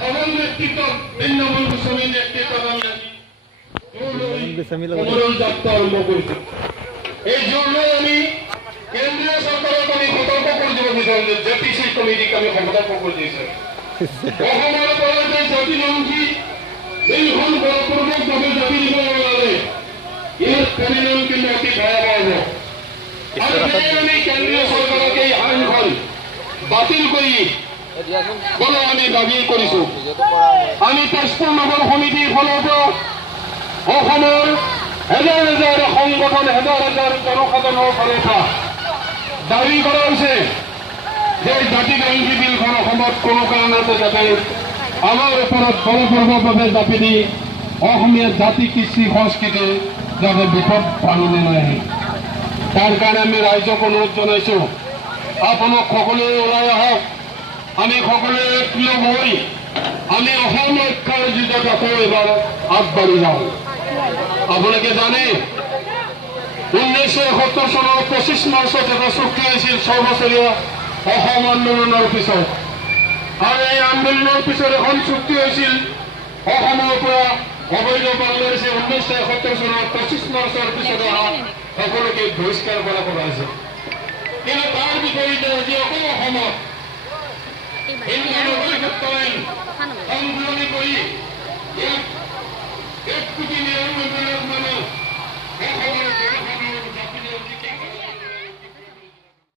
সবল নেতৃত্ব বৃন্দাবন গোস্বামীৰ নেতৃত্বত আমি সমৰৰ যাত্ৰা আৰম্ভ কৰিছোঁ। এই জোৰলৈ আমি কেন্দ্ৰীয় চৰকাৰক আমি সতৰ্ক কৰি দিব বিচাৰোঁ যে জেপিচি কমিটিক আমি সতৰ্ক কৰি দিছোঁ। অসমৰ পৰা যে জাতি জনসংখ্যা এইখন বলপূৰ্বকভাৱে জাপি দিব লাগে, ইয়াৰ পৰিণাম কিন্তু অতি ভয়াৱহ হ'ব। আৰু সেয়ে আমি কেন্দ্ৰীয় চৰকাৰক এই আইনখন বাতিল কৰি বলে আমি দাবী কৰিছোঁ। আমি তেজপুৰ নগৰ সমিতিৰ ফালৰ পৰা অসমৰ হাজাৰ হাজাৰ সংগঠন, হাজাৰ হাজাৰ জনসাধাৰণৰ ফালৰ পৰা দাবী কৰা হৈছে যে জাতি জনসংখ্যা বিলখন অসমত কোনো কাৰণতে যাতে আমাৰ ওপৰত বলপূৰ্বকভাৱে জাপি দি অসমীয়া জাতি কৃষ্টি সংস্কৃতি যাতে বিপদ ভাঙিলে নাহে, তাৰ কাৰণে আমি ৰাইজক অনুৰোধ জনাইছোঁ, আপোনাক সকলোৱে ওলাই আহক। আমি সকলোৱে একলগ হৈ আমি অসম ৰক্ষাৰ যুঁজত আকৌ এবাৰ আগবাঢ়ি যাওঁ। আপোনালোকে জানে 1971 চনৰ 25 মাৰ্চত এটা চুক্তি হৈছিল 6 বছৰীয়া অসম আন্দোলনৰ পিছত, আৰু এই আন্দোলনৰ পিছত এখন চুক্তি হৈছিল অসমৰ পৰা অবৈধ বাংলাদেশে 1971 চনৰ 25 মাৰ্চৰ পিছত অহা সকলোকে বহিষ্কাৰ কৰা হৈছে। কিন্তু তাৰ বিপৰীতে আজি অসমত হিন্দু নাগৰিকত্ব